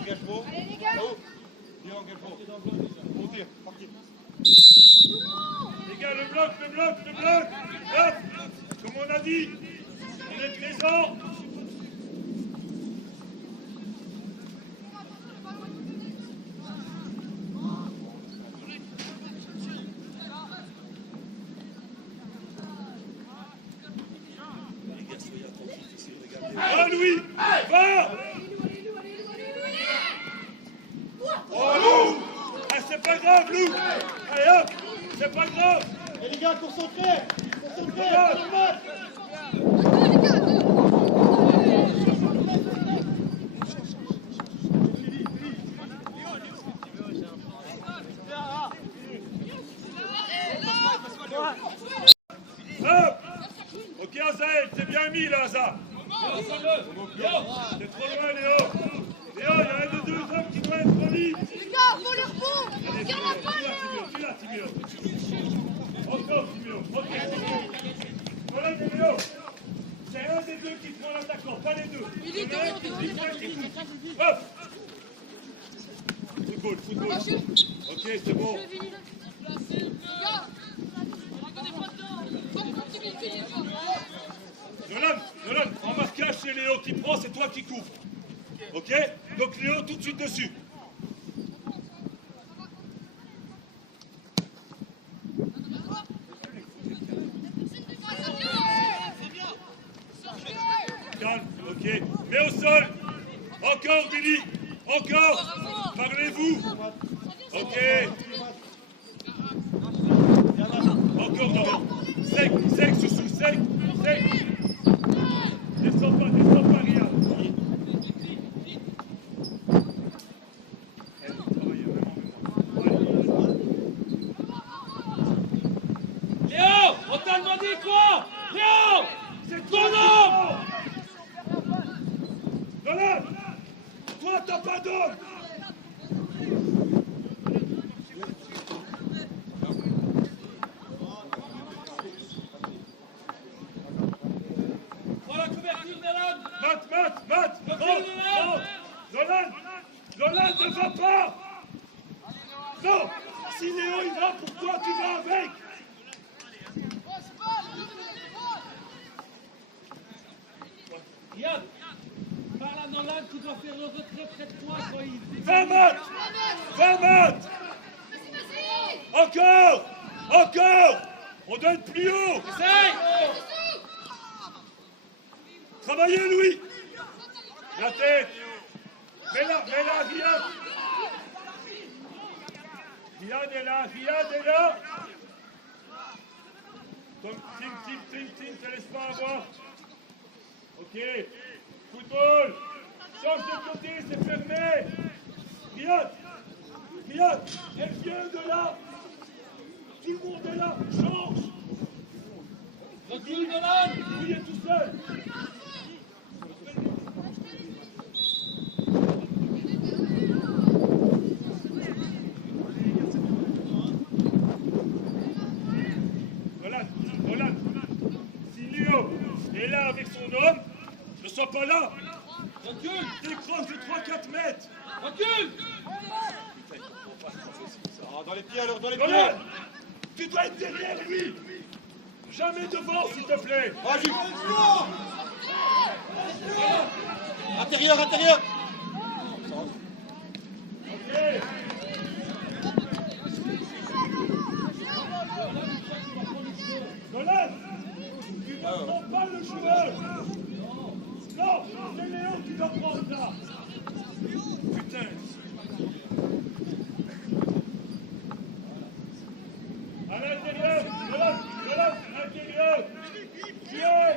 engagement. Allez les gars. Bien engagement. Bon tir, parti. Les gars, le bloc. Hop, comme on a dit, on est présent. Ah Louis, va. Oh Lou, c'est pas grave Lou. Allez hop, c'est pas grave. Et les gars, concentrez. Concentrez. Hop. Ok Azaël, t'es bien mis là Aza. T'es trop loin Léo. Léo, il y a un de deux hommes qui doit être trop vite. Les gars, faut leur pont. Tiens la balle, Léo. Tu là, Timéo. Encore Timéo. Ok. Voilà Timéo. C'est un des deux qui prend l'attaquant, pas les deux. Il est dans Hop. Football. Ok, c'est bon. Nolan, en marquage, c'est Léo qui prend, c'est toi qui couvres. Ok? Donc Léo, tout de suite dessus. Calme, ok. Mets au sol. Encore, Billy. Encore. Parlez-vous. Ok. Encore, Nolan. Sec, sous, sec. Descends pas, rien. Léo, on t'a demandé quoi? Léo, C'est ton homme. Nolan, toi, t'as pas d'homme. Matt, Nolan ne va pas. Non, si Léo il va, pourquoi tu vas avec? Yann, parle à Nolan qui doit faire le retrait près de toi quand il... 20 mètres. Encore. On doit être plus haut. Essaye. Travaillez, Louis. La tête. Mets-la, Riyad. Riyad est là. Donc, Tim, te laisse pas avoir. Ok. Football. Change de côté, c'est fermé. Riyad, elle vient de là. Tout le monde est là. Change. Recule, Nolan. Louis est tout seul. Nolan, si Léo est là avec son homme, ne sois pas là. Recule. Décroche de 3-4 mètres. Recule. Dans les pieds alors, dans les Nolan, pieds. tu dois être derrière lui. Jamais devant, s'il te plaît. Vas-y. Intérieur. Ok. Nolan, tu ne prends pas le joueur. Non, c'est Léo qui doit prendre ça. Putain. À l'intérieur, Nolan, intérieur. Duel.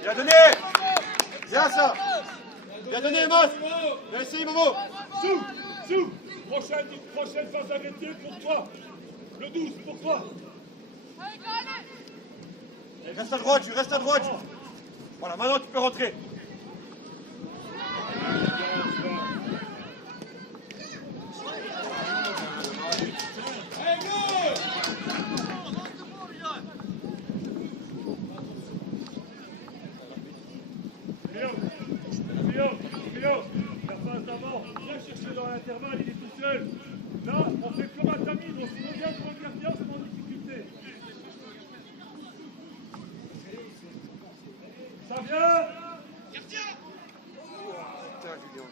Bien donné. Bien ça. Bien donné, Emos. Bien essayé, Momo. Sous. Prochaine phase arrêtée pour toi. Le 12, pour toi. Reste à droite, reste à droite. Voilà, maintenant tu peux rentrer. l'intervalle, il est tout seul. Là, on fait comme à Tamine, on se regarde pour le gardien, c'est en difficulté. Ça vient. Putain, Julien.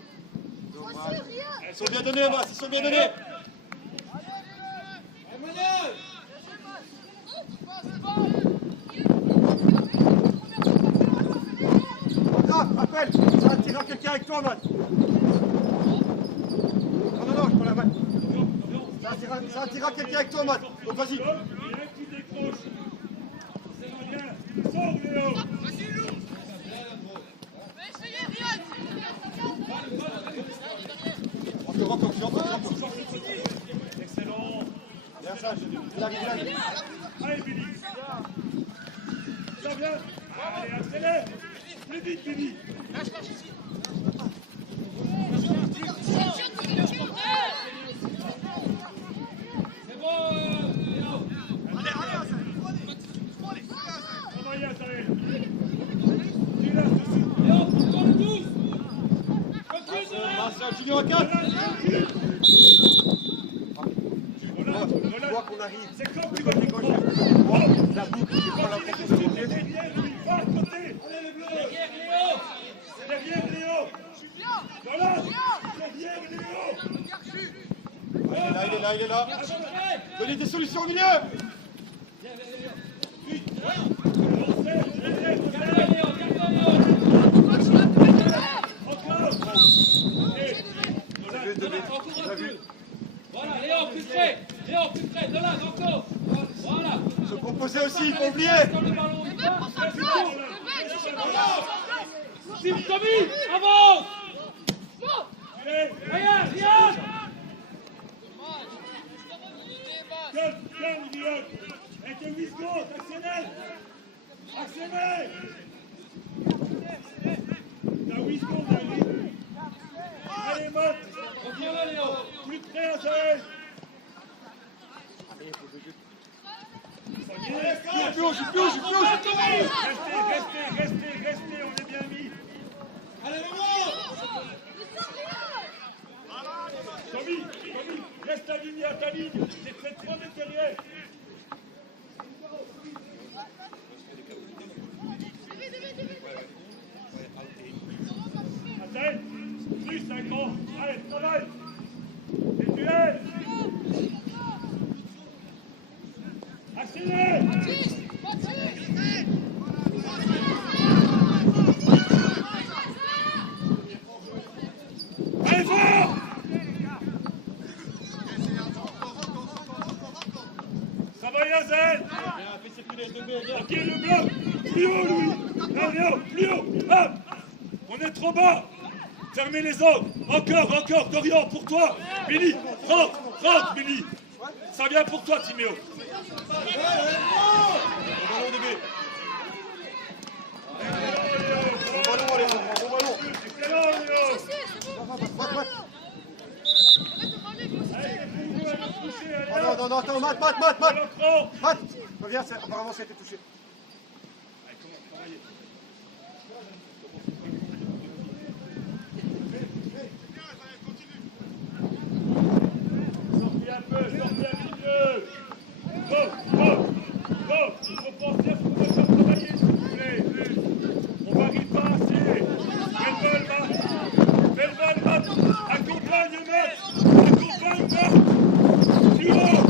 Dommage. Ils sont bien donnés, Mas, ils sont bien donnés. Ah, appelle. Ça attirera quelqu'un avec toi, Mas. Non, je prends la main. Ça attirera quelqu'un avec toi, Mas. Donc vas-y. Il y a un qui décroche. C'est bien. Sors, Léo. Encore. Excellent. Bien ça, il arrive. Allez, Billy. Ça vient. Allez, accélère. Plus vite, Billy. C'est bon, Léo. Comment y a, Taël? Tu l'as, ceci. Léo, pour le 12. Focus, Zola. Mas, Julien à 4. Voilà. vois qu'on arrive. C'est comme Le tu vas côté te gauche, prendre. la boucle, je prends la proposition de pied. Derrière lui, va à côté. Derrière Léo. Derrière Léo. Voilà. Derrière Léo. Il est là. Donnez des solutions au milieu. Garde Léo. Encore un peu. Voilà, Léo, plus près. Dolan, encore. Voilà. Se proposer aussi, il faut oublier. Quand le ballon il passe, Tim Tommy, avance. Regarde, Riyad. Calme, Riyad. Avec un 8 secondes, accélère. T'as 8 secondes, allez, Matt. Reviens, Léo. Plus près, Azaël. Je suis plus haut. Restez, on est bien mis. Tommy, reste aligné à ta ligne. C'est 3 mètres derrière. Azaël, plus un grand. Allez, travaille. Les duels. Accélère. Allez, fort. Ça va, Yazel. Ok, le bloc. Plus haut, Louis. Non, Léo, plus haut. Hop. On est trop bas. Fermez les angles. Encore. Dorian, pour toi. Billy, rentre, Billy. Ça vient pour toi, Timéo. Bon ballon, DB. Bon ballon, Alexandre. Bon ballon. Excellent, Léo. Non, attends, Matt. Matt, reviens, apparemment ça a été touché. Sortez un milieu. Go. Il faut penser à ce qu'on va faire travailler, s'il vous plaît. On varie pas assez. Belle balle, Matt. Accompagne, Matt. Plus haut.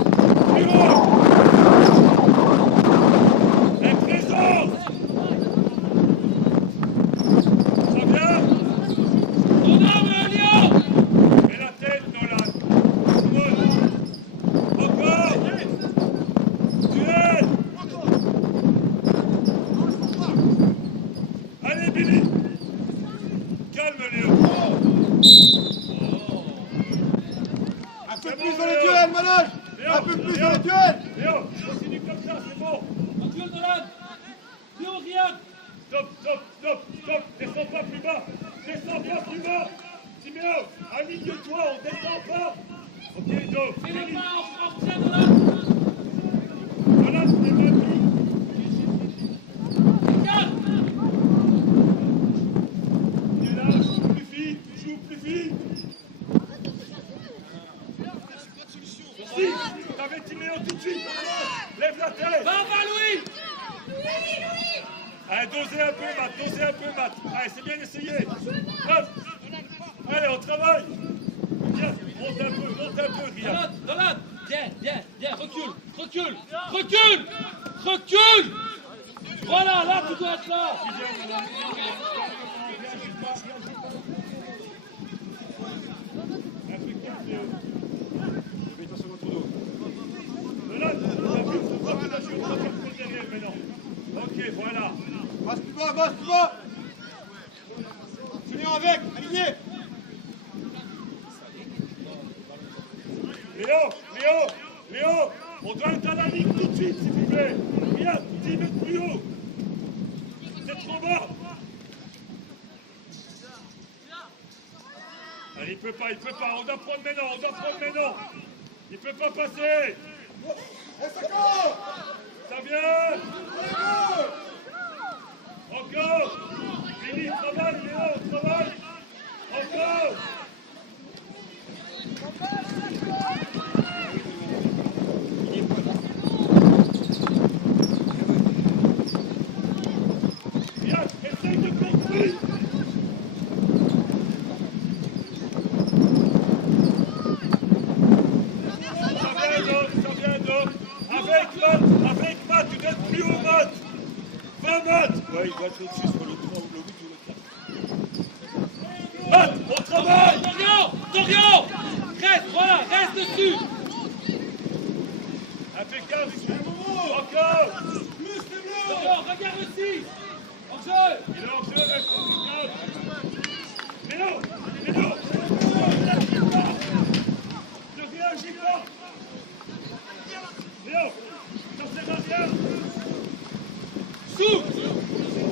La présence. Ça vient. Ton arme, Léo. Et la tête, Nolan. Encore. Duel. Allez, Billy. Calme, Léo. Un peu plus dans les duels, Manage. Un peu plus dans les duels. Léo, continue comme ça, c'est bon. Attention, Dolan. Léo, Riyad. Stop. Descends pas plus bas. Timéo, aligne-toi, on descend pas. Ok, Do. Fais le Billy. pas, on retient, Dolan. Voilà, c'est pas tout. Regarde. Il est là, joue plus vite. Allez, dosez un peu, Matt, dosez un peu, Matt. Allez, c'est bien essayé. Hop. Allez, on travaille. Bien, monte un peu, Riyad. Dolan, viens, recule. Voilà, là, tu dois être là. Mets-toi sur notre dos. Dolan, derrière maintenant. Ok, voilà. Passe plus bas. Junior avec, aligné. Léo, on doit être à la ligne tout de suite, s'il vous plaît. Riyad, 10 mètres plus haut. C'est trop bas. Allez, il peut pas. On doit prendre maintenant. Il peut pas passer. Ça vient. Encore. Fini, travaille, Léo, travaille. Encore. Riyad, essaye de construire. Ça vient d'autre. Avec Matt, tu dois être plus haut, Matt. 20 Matt. Ouais, il doit être au-dessus sur le 3 ou le 8 ou le 4. Matt, on travaille. Dorian, reste dessus. Impeccable. Encore. Dorian, regarde le 6. En jeu. Il est en jeu, reste impeccable. Léo. Ne réagis pas. Léo, ça sert à rien. Souffle.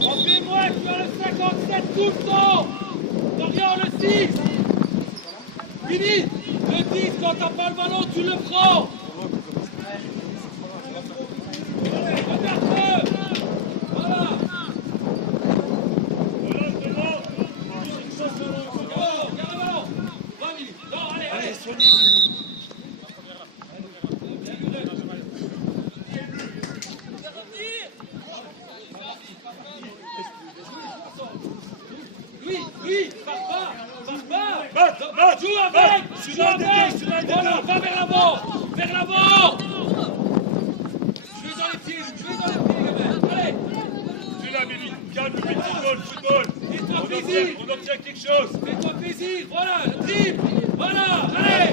Rappelez-moi que tu as le 57 tout le temps. Dorian, le 6. Fini. Le 10, quand t'as pas le ballon, tu le prends. Regarde-le. Voilà. Regarde le ballon. Va, Billy. Non, allez. Soignez, Billy. Oui, pars pas. Matt, Joue avec. Voilà, va vers l'avant. Je vais dans les pieds, gamin. Allez. Tu l'as, Billy. Calme, football. Fais-toi plaisir. On obtient quelque chose. Fais-toi plaisir. Voilà, le dribble. Voilà, allez.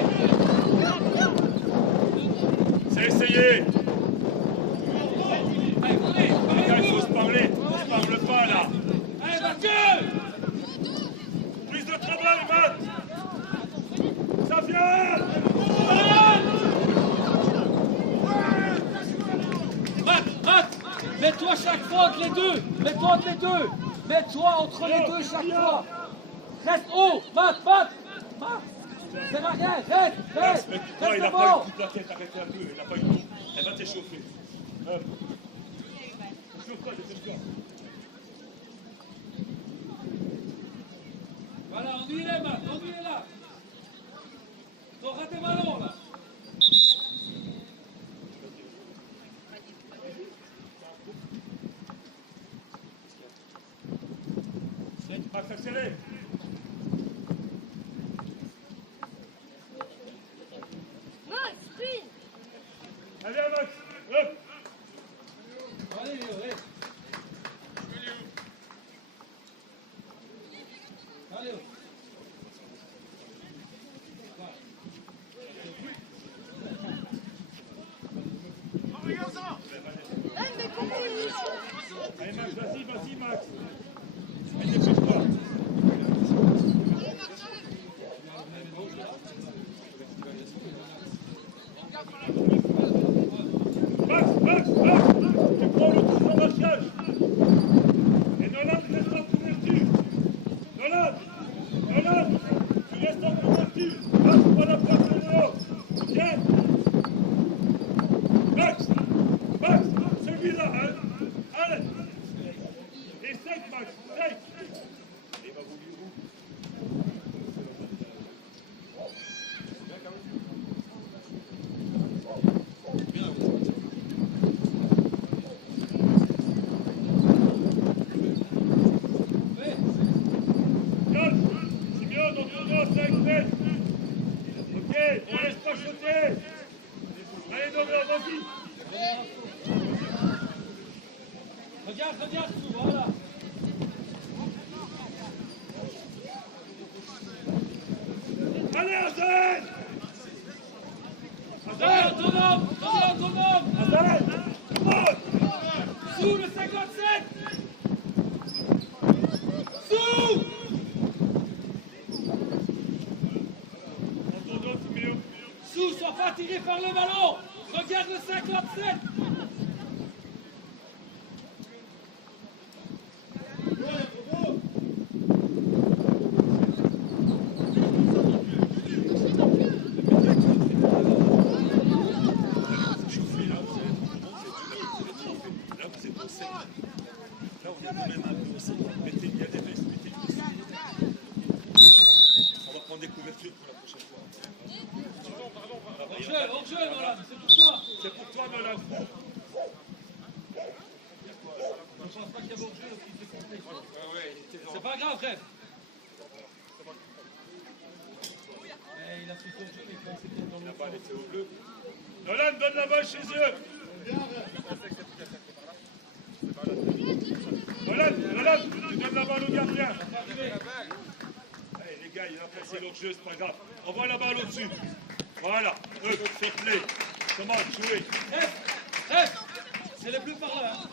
C'est essayé. Allez, Il faut se parler. On se parle pas, là. allez, Mathieu. Plus de travail, Matt. Ça vient. Matt, mets-toi chaque fois entre les deux. Mets-toi entre les deux chaque fois. Reste haut, Matt. C'est rien, reste Il n'a pas devant. eu toute la tête, arrêtez un peu. Il n'a pas eu tout. Elle va t'échauffer. Chauffe-toi, dépêche-toi. Voilà, ennuie-les, Matt, ennuie-les là. T'auras tes ballons là. Max, accélère. Max, sprint. Allez, Max. Hop. Allez, Léo, allez. Allez, Mais comment il est Allez, Max, vas-y, Max. Mais dépêche-toi. Max, tu prends le coup de marquage. Et Nolan reste en couverture. Nolan, tu restes en couverture. Max, prends la place de Léo. Viens. Max, celui-là, hein. Allez. Et 5, Max, 5. Il va vous dire où? côté. Allez, Dover, vas-y. Regarde, tout, voilà. Allez, Azael. Ton homme. Azael, come on. Sous le 57. Sous. En ton dos, Timéo. Sous, sois pas tiré par le ballon. Regarde le 57. Hors-jeu, voilà, c'est pour toi. C'est pour toi, Nolan. Je pense pas qu'il y a hors-jeu, c'est pas grave, frère. Mais il a pris son jeu, mais quand c'était dans le balle était au bleu. Nolan, donne la balle chez eux. Nolan, tu donnes la balle au gardien. Allez, les gars, il a passé l'autre jeu, c'est pas grave. Envoie la balle au-dessus. Voilà, eux, fair play. Comment jouer? C'est les bleus par là. Hein.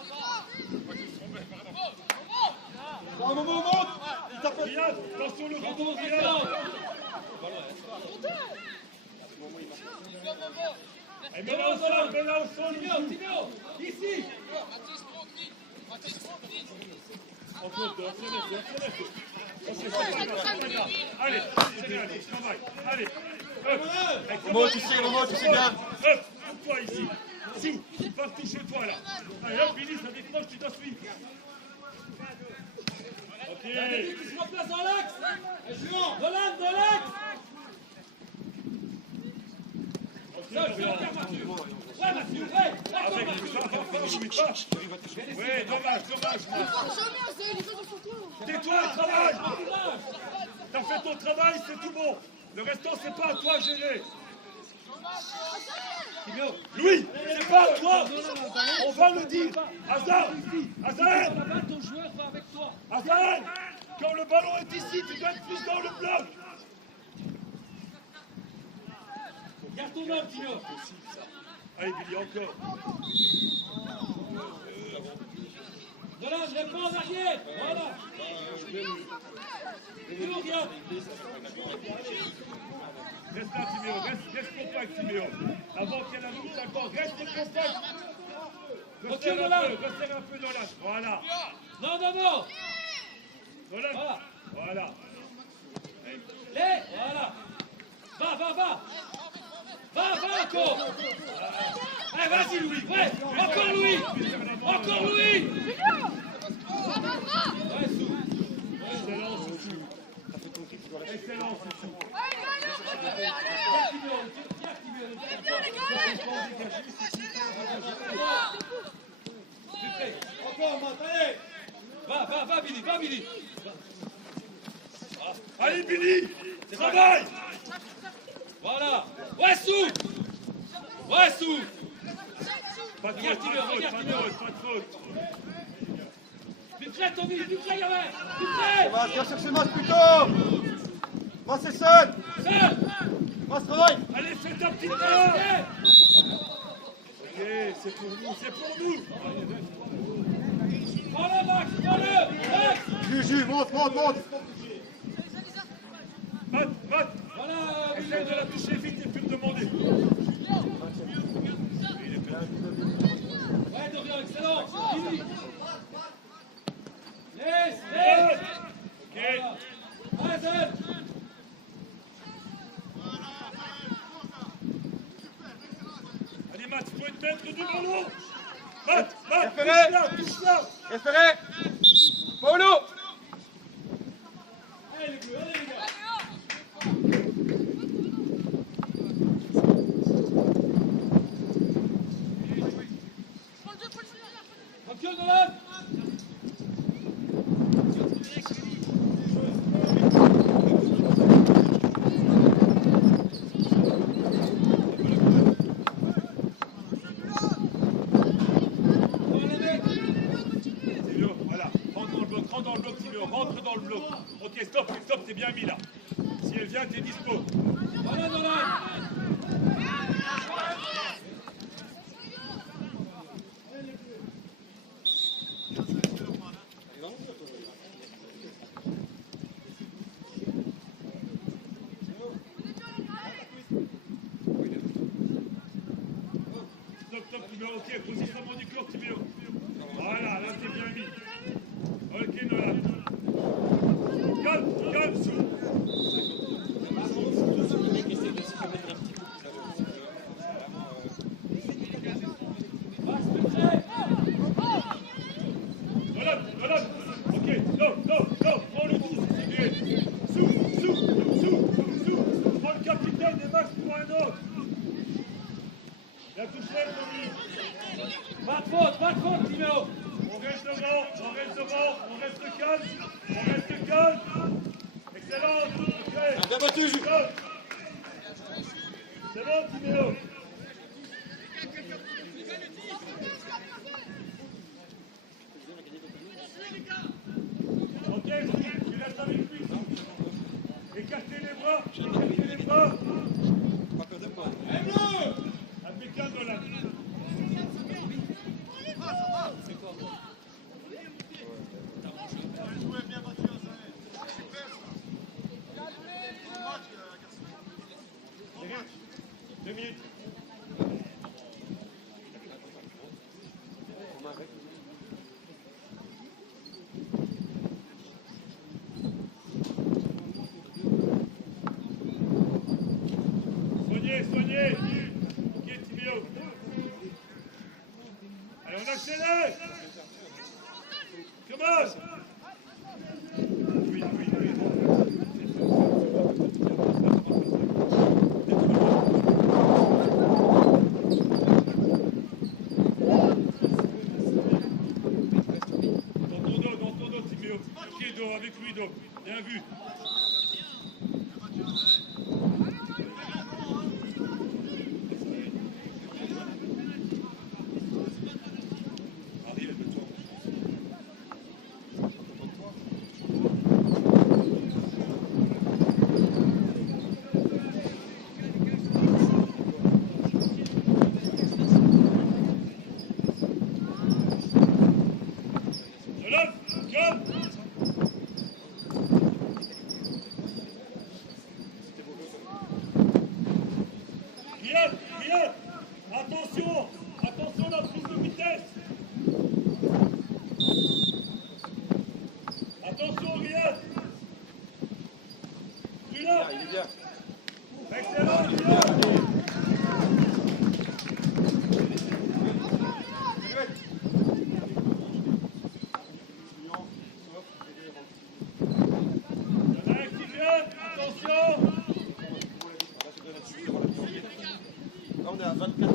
Un moment, on monte. Il tape. Riyad, attention le Retour retour, au Riyad. secteur. Et mets-la au sol, Timéo, ici. Encore deux, allez, je travaille. Allez, Momo, tu sais bien. Hop, toi ici. Sous, partout chez toi là. Allez, hop, Billy, ça décroche, tu dois suivre. Ok. Il y a des qui se replacent dans l'axe. Roland, dans l'axe. Seul, Mathieu. Ouais, Mathieu, ouais. D'accord, Avec Mathieu. ça, ouais, dommage. Tais-toi, travaille. T'as fait ton travail, c'est tout bon. Le restant, c'est pas à toi à gérer. Louis, c'est pas à toi. On va le dire. Azael, Ton joueur va avec toi. Azael, quand le ballon est ici, tu dois être plus dans le bloc. Garde ton homme, Tino. Allez, Billy, encore. Voilà, je réponds en arrière. Voilà. Tino, regarde. Reste là, Timéo, reste compact, Timéo. Avant qu'il y ait la route encore, reste compact. Resserre un peu dans l'âge. Voilà. Non. Voilà. Voilà. Voilà. Va encore. Allez, vas-y, Louis. Ouais, encore Louis. Ouais, Sou. Excellence, Sou. Encore, Matt, allez. Va, Billy. Allez, Billy, travaille. Voilà. Ouais, Sou. Pas de faute. Vite prêt, Tommy, vite prêt, gamin. Viens chercher Mas plutôt. Mas c'est seul. Seul. Mas travaille. Allez, fais ta petite main. Ok, c'est pour nous. Prends-le, Max. Max. Juju, monte. Matt, Voilà, essaye de la toucher vite et puis me demander. ouais, Dorian, excellent. Billy. Laisse. Ok. Ouais, seul. Allez, Matt, il faut être maître du ballon. Matt, Espérez. touche-la. Espérez. Paulo. Allez, les gars. Champion de l'homme. Timéo, rentre dans le bloc. Ok, stop, t'es bien mis là. Si elle vient, t'es dispo. Voilà, Nolan. Stop, Timéo, ok, positionnement du corps, Timéo. Voilà, là t'es bien mis. Ok, Nolan. Calme, sous. Nolan. Ok, non, prends le 12, Timéo. Sous. Prends le capitaine et Max pour un autre. La touche Tommy. Pas de faute, Timéo. On reste devant, on reste calme. Excellent. Ok. Bien battu, Jules. C'est bon, Timéo. Ok, tu restes avec lui. Écartez les bras. Impeccable, Nolan. Deux minutes. Soignez. Ok, Timéo. Allez, on accélère. Commence. Oui. Dans ton dos, Timéo. Ok, dos, avec lui, dos. Bien vu. Riyad, attention la prise de vitesse. Attention Riyad. Tu l'as. Il est bien. Excellent Riyad. On est à 24.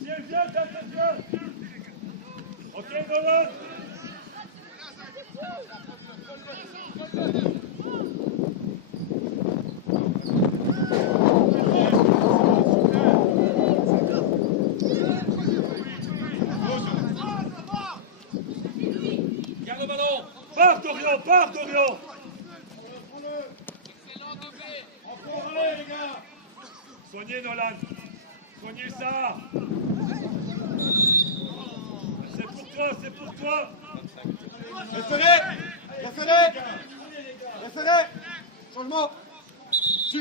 Si elle vient, elle vient. Ok, Nolan. Garde le ballon. Pars Dorian. Soignez Nolan. Soignez ça. C'est pour toi. Restez. Changement. Tu.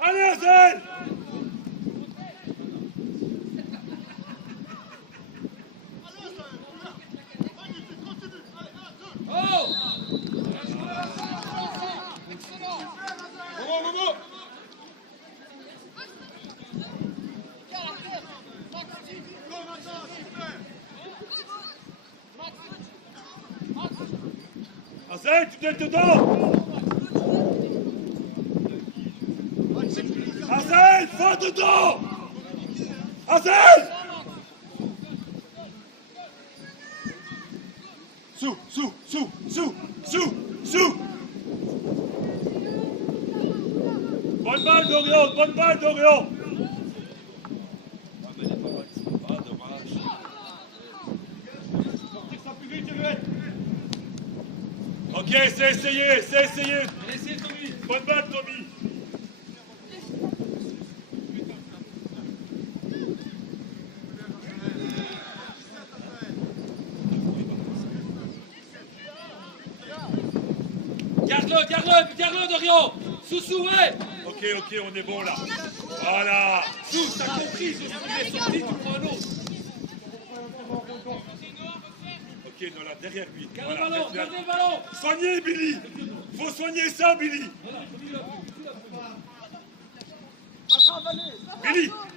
Allez, Azel! Momo. Azel, tu t'es dedans! Va dedans. Azel. Sous. Bonne balle d'Orient. Ok, c'est essayé. Laissez Tommy. Bonne balle, Tommy. Garde-le, Dorian. Sous, ouais. Ok, on est bon là. Voilà. Sous, t'as compris, je suis sorti, tu prends un autre. Ok, Nolan, derrière lui. Gardez le ballon. Soignez, Billy. Faut soigner ça, Billy.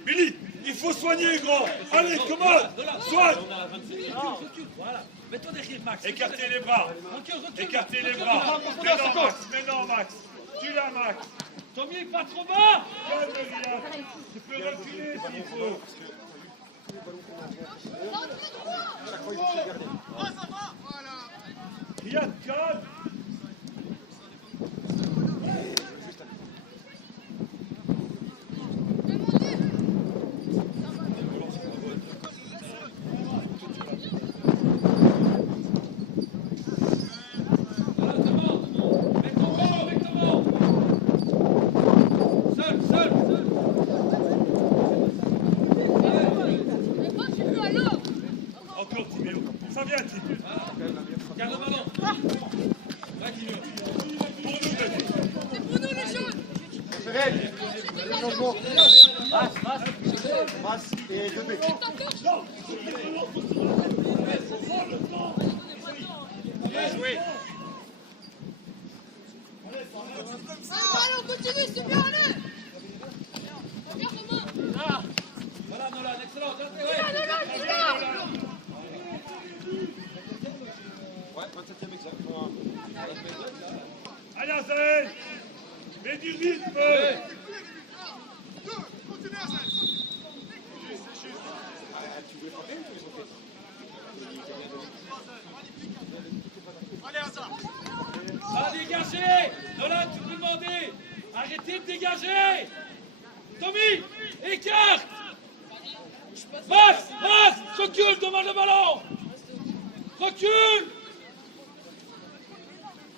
Billy, il faut soigner, grand. Allez, commande. Soigne. Recule, voilà. Mets-toi derrière Max. Écartez les bras. Écartez les bras. Maintenant, Max. Tu l'as, Max. Tommy, pas trop bas. Calme, Riyad. Tu peux reculer s'il faut. Riyad, calme. Encore, Timéo. Ça vient, Timéo. Garde le ballon. Là, Timéo. Pour nous, David. C'est pour nous les jaunes. Ferrel. Changement. Masse et 2B. Bien joué. Allez, on continue, c'est bien, allez. Regarde Romain. Voilà, Nolan, excellent. Viens, Nolan, viens. Ouais, 27e exact. Allez, Azael. Mets du rythme. Va dégager. Nolan, tu peux demander. Arrêtez de dégager. Tommy, écarte. Max, recule, demande le ballon. Recule.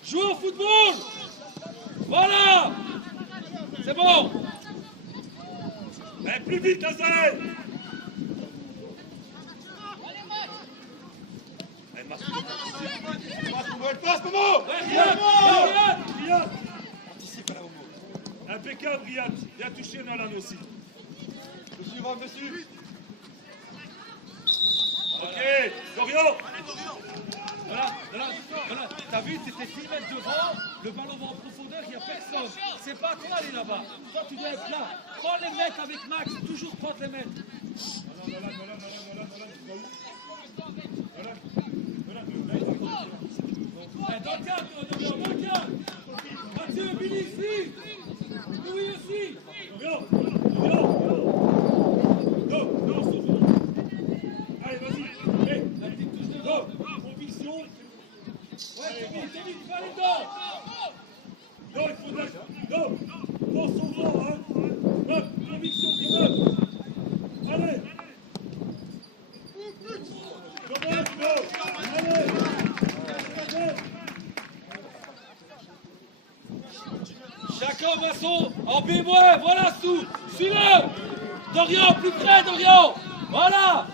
Joue au football. Voilà. C'est bon. Mais plus vite, Azael. Passe, Momo. Riyad. Impeccable, Riyad. Bien touché, Nolan aussi. Dessus. Ok, Dorian. Voilà. T'as vu, t'étais 6 mètres devant, le ballon va en profondeur, il n'y a personne. C'est pas à toi aller là-bas. Toi, tu dois être là. Prends les mètres avec Max, toujours prendre les mètres. Dans le cadre, dans le cadre. Mathieu, Billy ici. Louis aussi. Non, allez, vas-y. Non, conviction. Ouais, Tommy, tu vas aller dedans. Non, il faut non, dans son vent, hein. Hop, conviction, big up. Allez. Allez. Chacun Vincent, en B-moi, voilà sous. Suis-le. Dorian, plus près, Dorian. Voilà.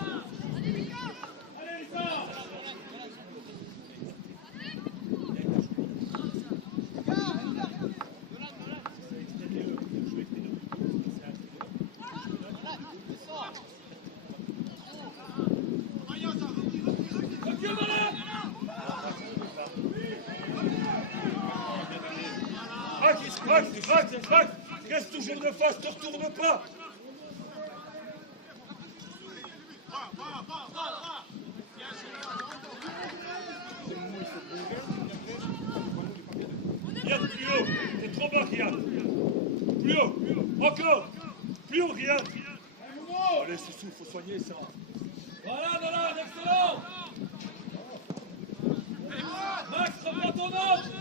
Max, reste toujours de face, ne retourne pas. Riyad, plus haut. T'es trop bas, Riyad. Plus haut. Encore. Plus haut, Riyad. Allez, c'est sous, faut soigner ça. Voilà, Nolan, excellent. Max, reviens ton angle.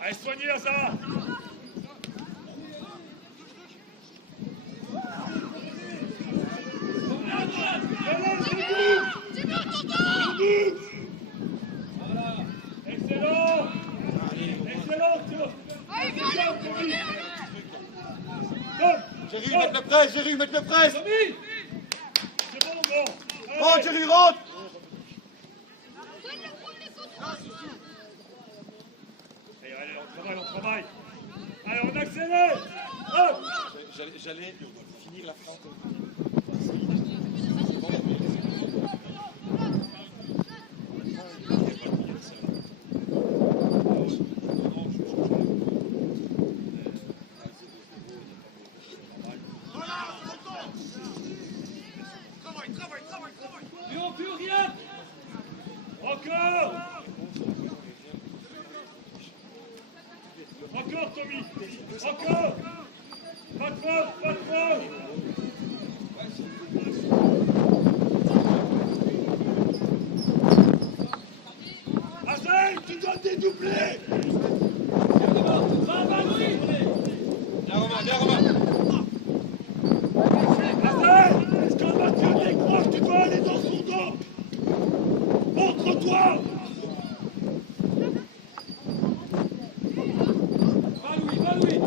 Allez, soignez, Hazard. Excellent. Excellent, Théo. Jerry, mettre le presse, Jerry, mettre le presse. Tommy. C'est bon, bon. Rentre, Jerry, rentre. Allez, on travaille. Allez, on accélère. Hop. J'allais finir la France. Plus rien. Encore. Encore, Tommy. Encore. Pas de faute, pas de faute. Azay, tu dois dédoubler. Va, Louis. Bien, Romain, bien, Romain. Azay, est-ce que Mathieu décroche? Tu dois aller dans son dos. Montre-toi. Va, Louis.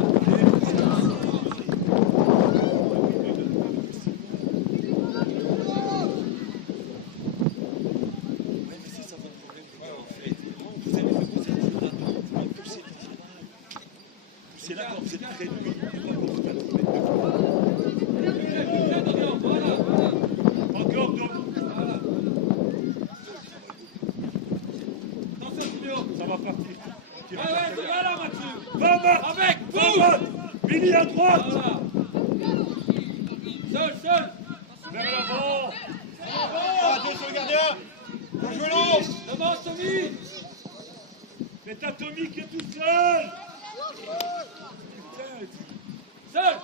C'est là quand vous êtes près de lui. Encore deux. Attention, Théo. Ça va partir. Ouais, va là, Mathieu. Va, Matt. Avec, Va, bouge. Matt. Billy à droite. Voilà. Seul. Vers l'avant. Arrêtez sur le gardien. On joue long. Devant, Tommy. Mais t'as Tommy qui est tout seul. Seul.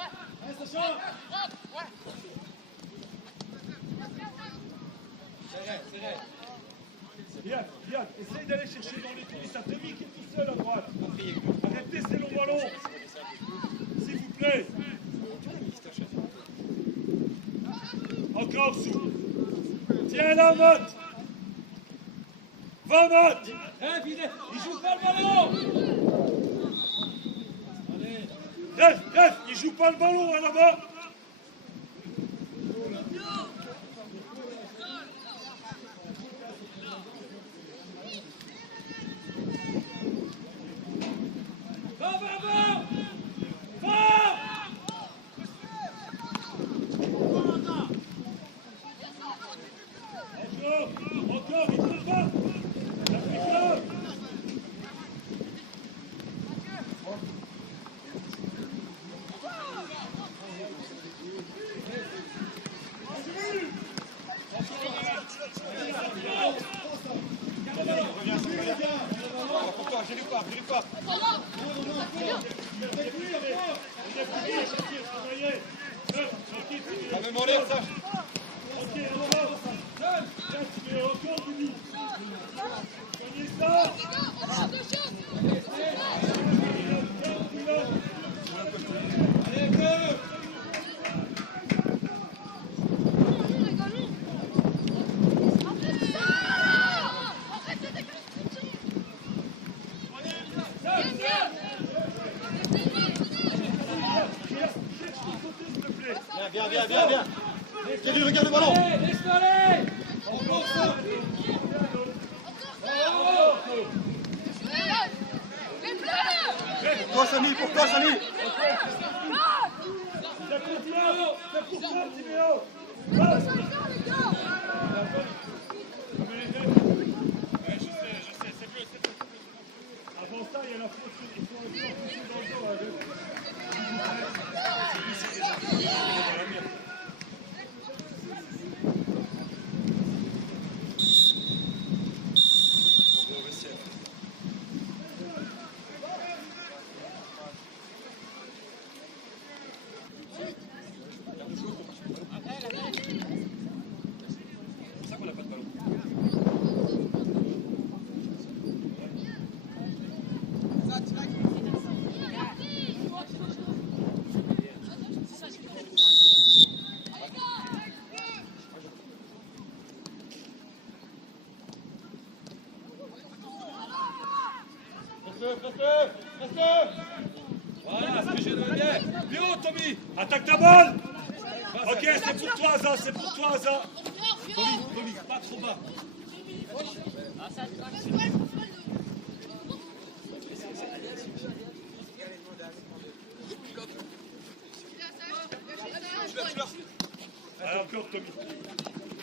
Viens, essaye d'aller chercher dans les trous. T'as Tommy qui est tout seul à droite. Arrêtez ces longs ballons. S'il vous plaît. Encore sous. Tiens là, Matt. Va, Matt. Il joue pas le ballon. Reste, il joue pas le ballon hein, là-bas. Encore, il peut pas. L'Africain. J'ai pas. Ça veut m'en l'air, ça. Ok, encore. Encore, Billy. Soignez ça. Viens. Kelly, regarde le ballon. Laisse-le aller. Pour toi, Samy. C'est pour toi, Timéo. Avant ça, il y a la faute. Il faut dans le dos. Voilà, ce que je veux bien. Plus haut, Tommy. Attaque ta balle. Ok, c'est pour toi, Asa, c'est pour toi, Asa. Tommy, pas trop bas. Allez, encore, Tommy.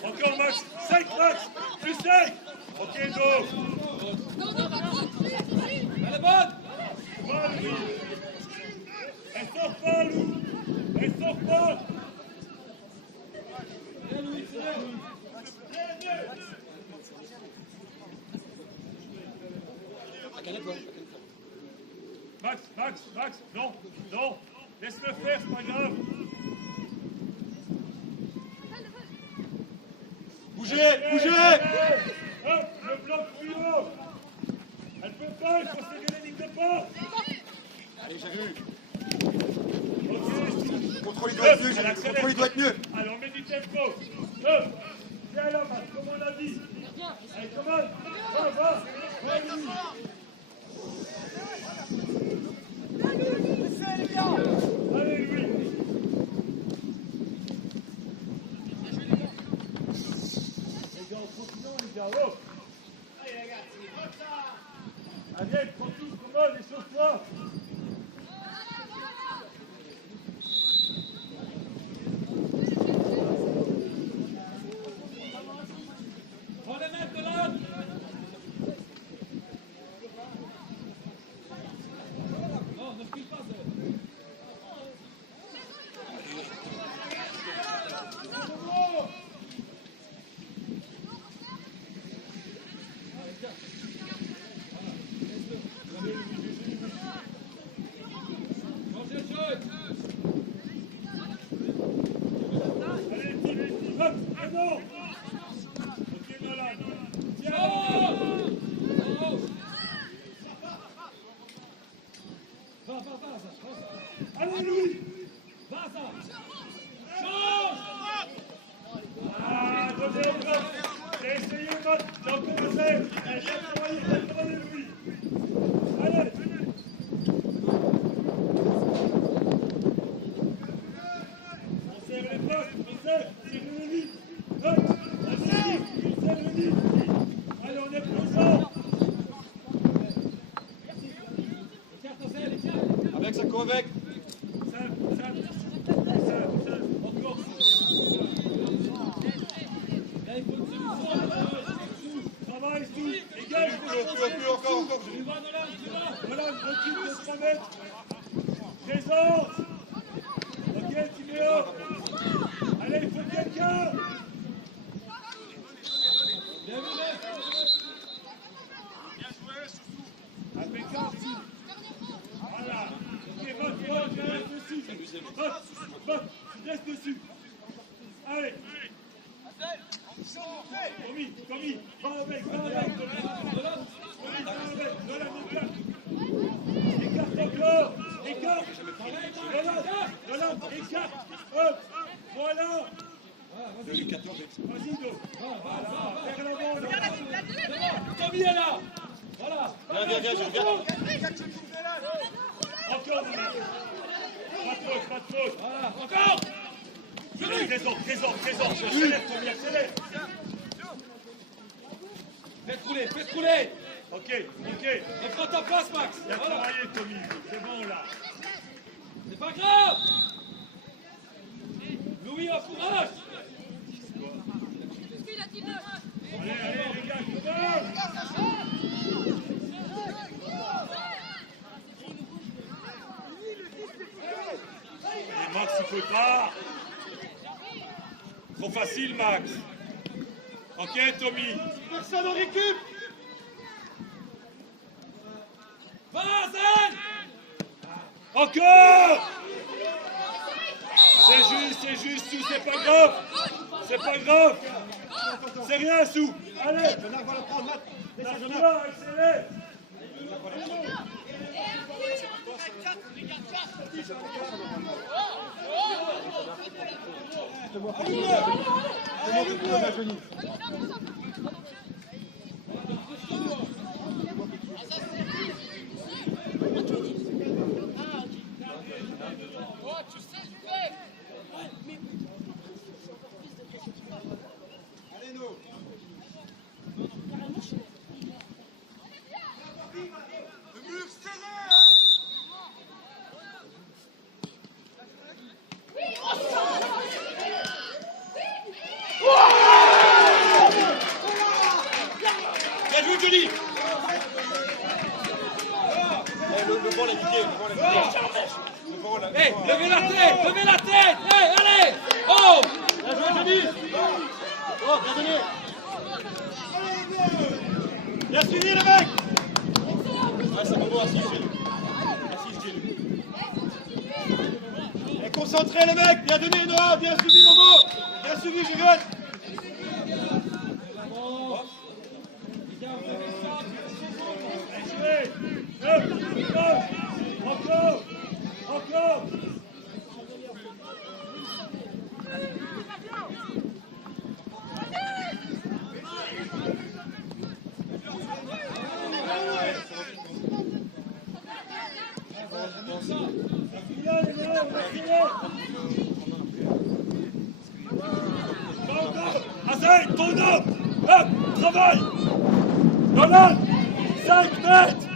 Encore, Max. 5, Max. Plus 5. Ok, go. Allez, bonne. Va, Louis. Elle sort pas, Lou. Elle sort pas. Max, non, laisse-le faire, c'est pas grave. Bougez. Hop, le bloc plus haut. Elle peut pas, il faut serrer les lignes de pas. Allez, j'ai vu. Ok, Contrôle, il doit être mieux. allez, on met du tempo. Hop, viens là, Max, comme on a dit. Allez, commande. Va, Louis. Allez, Louis. Les gars, on continue, les gars. Oh. Allez, tranquille, commode, échauffe-toi. Prends les mecs de l'autre. Non, ne file pas, ça. Changez le jeu. Allez, Tim, hop, et non. Ok, malade. Tiens, Va, allez, Louis. va, ça. Change. Ah, deuxième bloc. J'ai essayé, Matt. J'ai encore essayé. J'ai travaillé, Louis. Allez. On serre les postes, on serre le lit. Hop, on serre le lit. Allez, on est présent. Écarte-toi, écarte. Avec, ça court avec. Simple. Encore. Là, il faut une solution. Travaille, sous. Dégage. Plus, encore. Tu vas, Nolan, tu vas. Voilà, recule de 3 mètres. Présence. Ok, Timéo. Allez, il faut quelqu'un. Bien vu, Lex. Impeccable. Voilà. Ok, va, tu restes dessus. Va, tu restes dessus. Allez. Tommy, va avec. Tommy, va avec. Voilà, écarte encore. Écarte. Voilà, écarte. Hop. Voilà. Vas-y, Do. Voilà, vers l'avant. Tommy est là. Voilà. Viens, je regarde. Encore, voilà. Pas de faute. Voilà. Encore. Trésor. Accélère, Tommy, accélère. Faites rouler. Ok. Et prends ta place, Max. Bien Voilà. travaillé, Tommy. C'est bon, là. C'est pas grave. Louis, encourage. Allez, les gars, commande. Allez, Max, il faut pas. Trop facile, Max. Ok, Tommy. Personne en récup. Va, Zen. Encore. C'est juste, Sou, c'est pas grave. C'est rien, Sou. Allez. Jonathan va le prendre, Matt. Lâche-toi, accélère. Le vent l'a quitté, le vent l'a quitté. Le vent l'a Hey, levez la tête, levez la tête. Hey, allez. Oh. Bien joué, Denis. Oh, bien donné. Bien suivi, les mecs. Ouais, c'est bon, assis, Gilles. Assis, Gilles. Et concentré, les mecs. Bien donné, Noah. Bien suivi, Momo. Bien suivi, Juliette. Encore. Encore. Azaï, ton homme. Hop, travaille. Nolan, 5 mètres.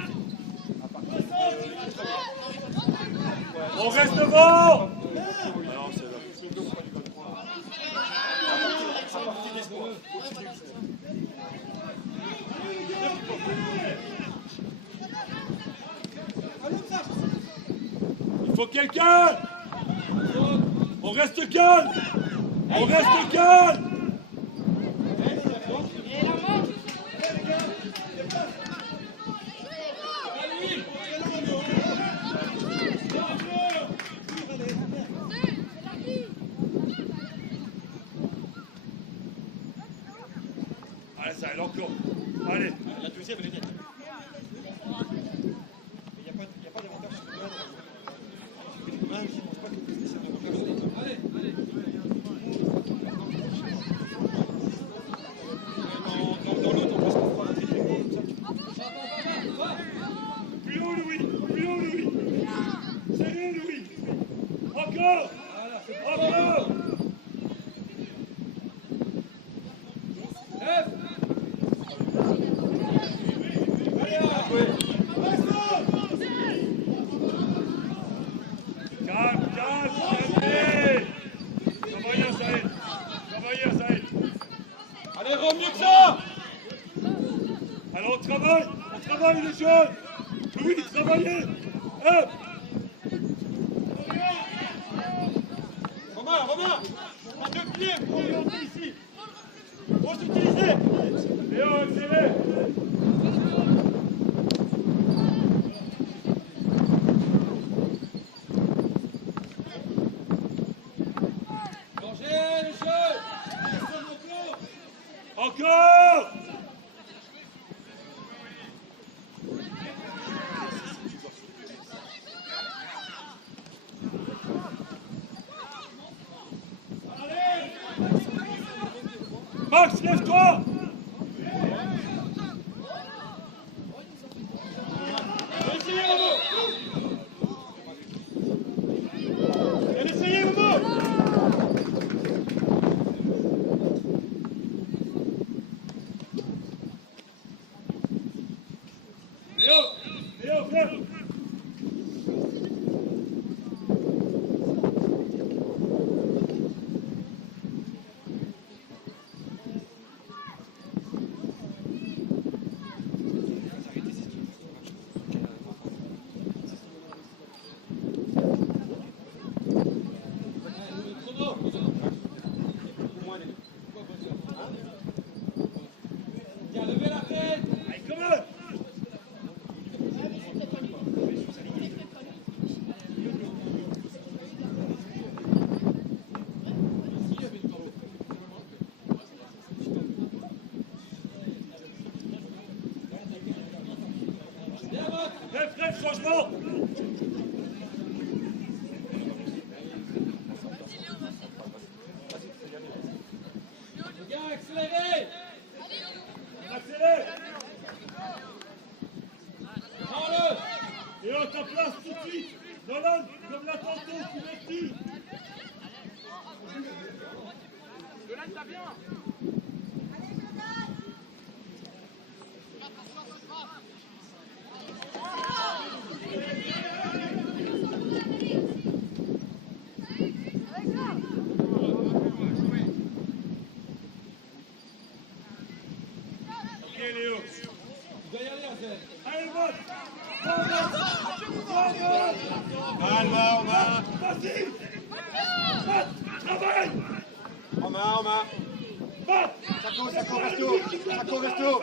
On reste devant. Il faut quelqu'un. On reste calme. On reste calme. Allez, ça, elle encore. Allez. La deuxième, elle est nette. Il n'y a pas d'avantage sur le plan. Je ne pense pas que c'est un avantage. Allez, allez. Dans l'autre, on passe pas pour rentrer Plus haut, Louis. Plus haut, Louis. Serré, Louis. Encore. Encore. Calme, calme, calmez. Travaillez, Saïd. Travaillez, Saïd. Allez, Rome, mieux que ça. Alors on travaille les jeunes. Louis, travaillez. Hop. Romain, à deux pieds pour orienter ici. Faut s'utiliser. Léo, accélère. Changez les jeux. Encore. Max, lève-toi. Essayez, Momo. Essayez, Momo. Léo, viens. Tiens, levez la tête. Allez, commande. Bref, changement. Les gars, accélérez. Accélère. Prends-le. Et on ta place tout de suite. Nolan, comme l'a tenté, tu l'as-tu. Ok, Léo. Tu dois y aller, Azel. Allez, Allez, Matt. Bravo. Calme, Romain. Vas-y. Matt, travaille. Romain. Matt. Sako, resto. Sako, resto. Ok,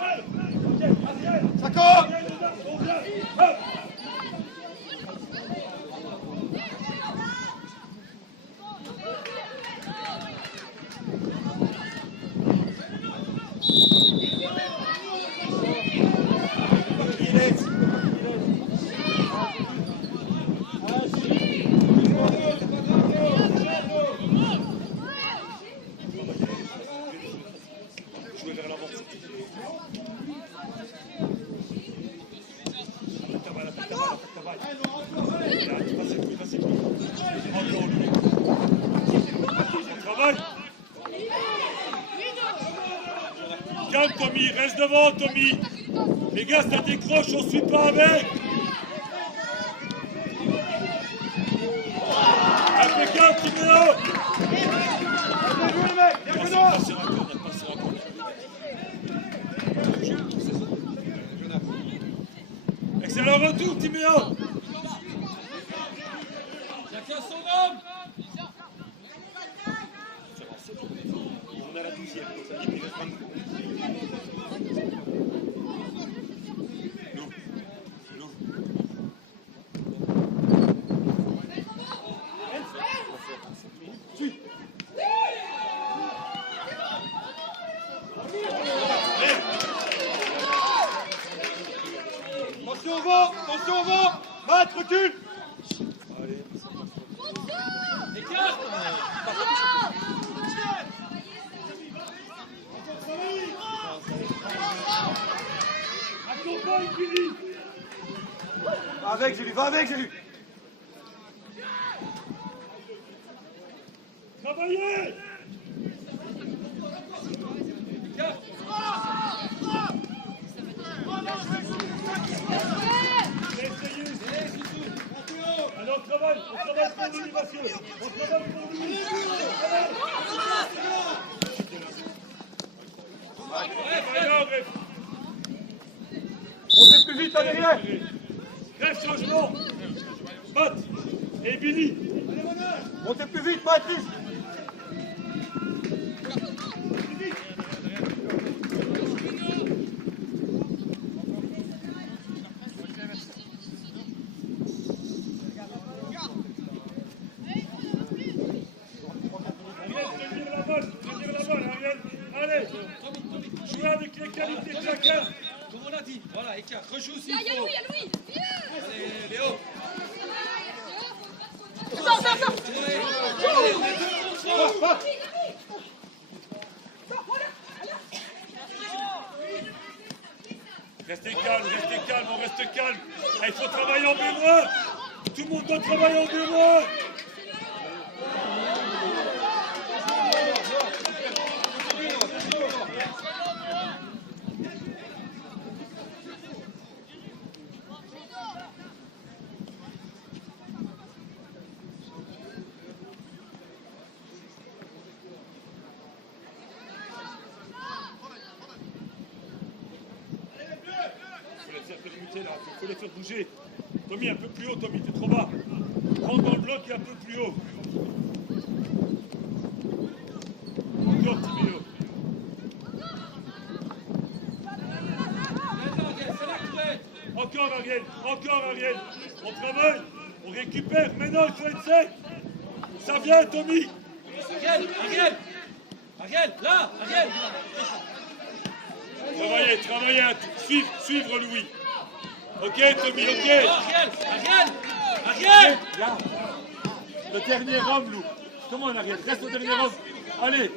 Ariel. Sako. Ariel est là, on vient. Hop. Jouez vers l'avant. Calme Tommy, reste devant Tommy. Les gars, ça décroche, on ne suit pas avec. Impeccable Timéo. Bien joué, mec. Bien joué, Noah. Excellent retour Timéo. Chacun son homme. On a la 12e. Ça dit qu'il reste 22. Attention au vent. Matt, recule. Écarte. Accompagne Billy. Va avec, Jélu. Travaillez. Écarte. Essayez. Alors on travaille pour l'animation. On travaille pour l'animation. Montez plus vite là derrière. Bref, changement. Matt et Billy. Montez plus vite, Matt, vite. Tenir la balle, Ariel. Allez, jouez avec les qualités de chacun. Comme on a dit. Voilà, écarte. Rejoue s'il Il y a faut. Louis. Allez, Léo. Sors. Restez calme, on reste calme. Il faut travailler en bureau. Tout le monde doit travailler en bureau. Il faut les faire bouger. Tommy, un peu plus haut, Tommy, t'es trop bas. Rentre dans le bloc et un peu plus haut. Encore, Timéo. Encore, Ariel. On travaille, on récupère. Maintenant, il faut être sec. Ça vient, Tommy. Ariel, là, Ariel. Travaillez, suivre Louis. Ok, Tommy, ok. Ariel. Là. Le dernier homme, Lou. Comment on arrive? Reste au dernier homme. Allez.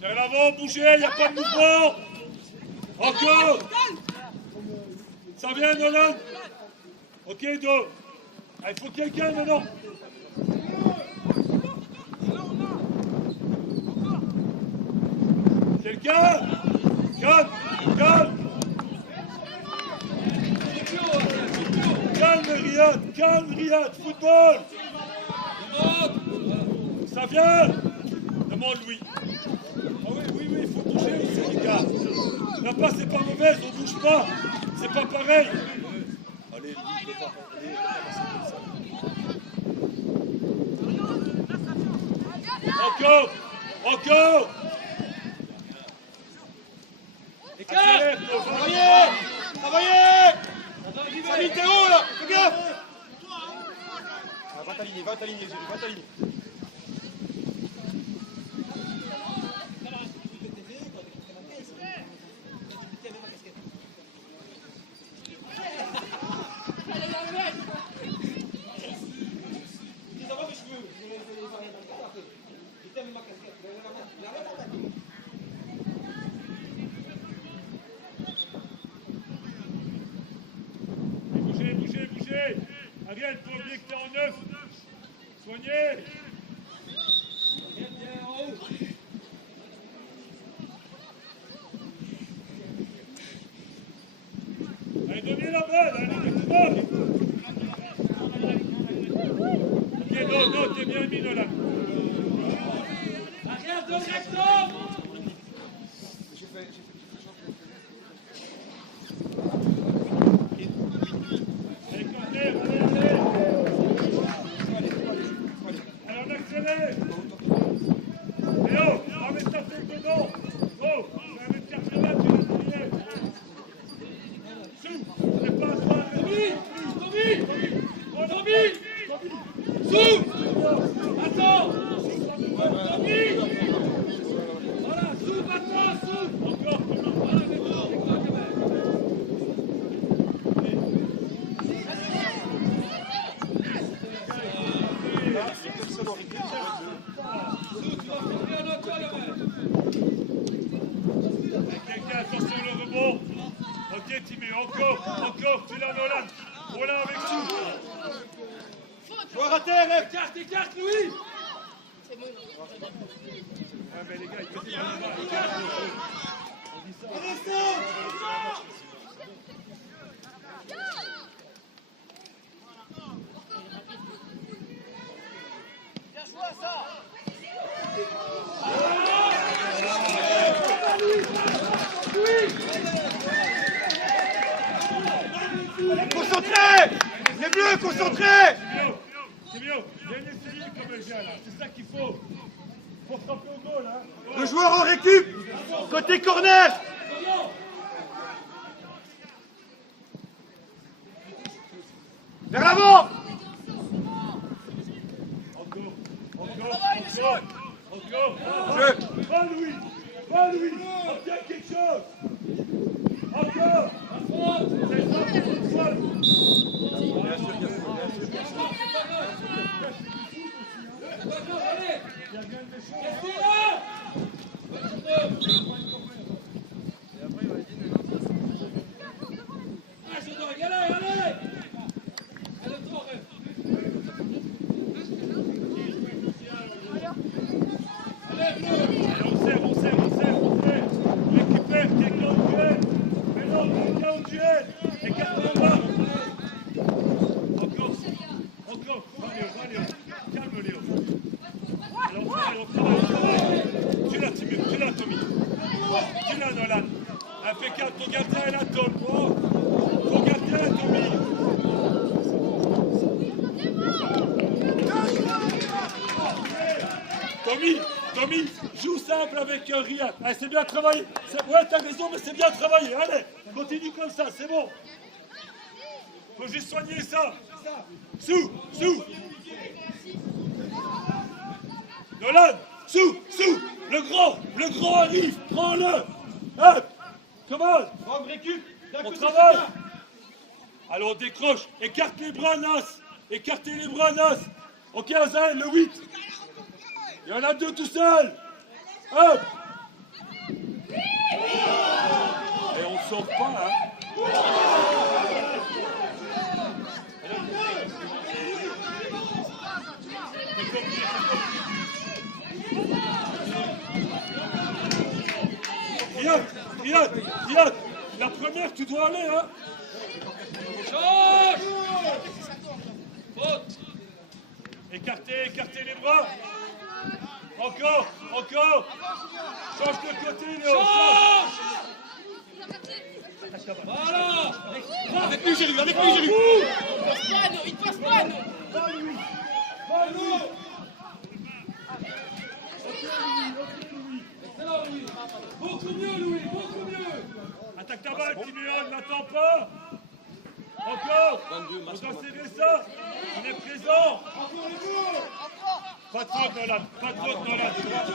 Vers l'avant, bougez, il n'y a pas de mouvement. Encore. Ça vient, Nolan. Ok, Do. Il faut quelqu'un maintenant. Quelqu'un. Calme. Riyad, calme Riyad, football. Ça vient. Demande Louis. Ah oui, il faut bouger aussi les gars. La passe n'est pas mauvaise, on bouge pas. C'est pas pareil. Allez, Louis, encore. Accélère, Travaillez. Salut Théo là, fais gaffe. Va t'aligner, Zuri, va t'aligner. Bougez. Ariel, faut oublier que t'es en neuf. Soignez. Allez, donnez la balle, allez, maintenant. Ok, non, t'es bien mis, Nolan. Arrière de recto. Allez, on accélère. Léo, on va mettre ta tête dedans. Oh, tu vas mettre chercher là, tu vas tirer. Sous, c'est pas à toi. Tommy. Sous. Attends. Tommy. Voilà, sous maintenant, sous. Encore. Voilà, c'est bon. Quelqu'un, attention le rebond. Ok, Timé, encore, tu l'as Nolan. Voilà avec Sou. Joueur à terre, lève. Écarte, Louis. Ah, mais les gars, ils peuvent Concentré. Les bleus, concentrés. C'est mieux. Viens essayer comme elle vient là. C'est ça qu'il faut. Faut frapper au goal, hein. Le joueur en récup. Côté corner. Vers l'avant. Encore. Jeu. Va Louis. Obtiens quelque chose. Encore. C'est ça, c'est ça. On serre. Récupère, quelqu'un au duel. Mais non, quelqu'un au duel. Écarte-toi là. Encore. Va Léo. Calme Léo. Alors, on travaille. Tu l'as, Timmy. Tu l'as, Tommy. Tu l'as, Nolan. Impeccable. Ton gardien est là, Tom. Oh. Ton gardien est Tommy. Tommy, joue simple avec Riyad. Allez, c'est bien travaillé. Ouais, t'as raison, mais c'est bien travaillé. Allez, continue comme ça, c'est bon. Faut juste soigner ça. Sous. Nolan, sous. Le grand arrive. Prends-le. Hop. Comment? Rob récup. On travaille. Alors on décroche. Écarte les bras, Nas. Écartez les bras, Nas. Ok, Azael, le 8. Il y en a 2 tout seul. Hop. Et on ne sort pas, hein. Riyad. La première, tu dois aller, hein. Change. écartez les bras. Encore. Change de côté, Léo. Change. Voilà. Avec lui, Jéru, avec lui, Jéru. Il passe pas, nous. Excellent, Louis. Beaucoup mieux, Louis, beaucoup mieux. Attaque ta balle, Timéon, n'attends pas. Encore. On doit serrer ça. On est présent. Pas de faute, Nolan. Pas de faute, Nolan.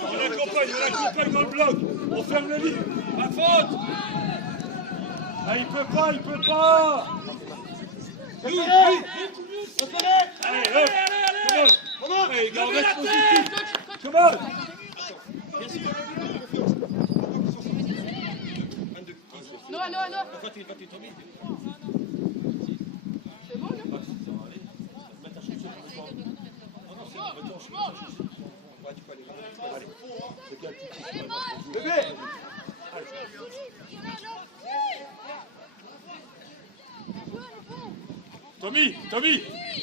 On l'accompagne dans le bloc. On ferme le lit. Pas de faute. Ah, il peut pas. Louis, beaucoup mieux. Allez, hop. Allez. Come on. Allez, gars, on Levez reste la positif. tête. Come on. Noah. C'est bon, là? Bébé.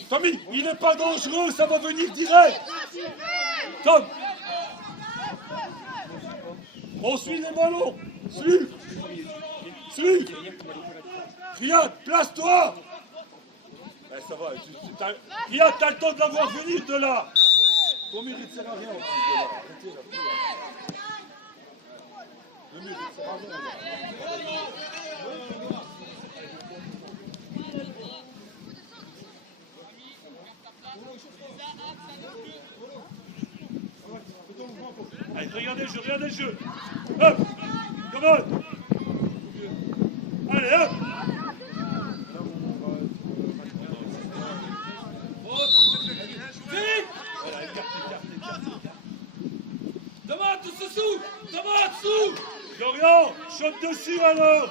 Tommy, il n'est pas dangereux, ça va venir direct. Tom. On suit les ballons. Suis. Riyad, place-toi. Eh, ça va. Riyad, t'as le temps de l'avoir venir de là. Ton mur, il ne sert à rien en plus de là. Arrêtez là. Le mur, il ne sert à rien. Allez, regardez le jeu. Hop. Come on. Allez, hop. Vite. Demande dessous. Dorian, chope dessus alors.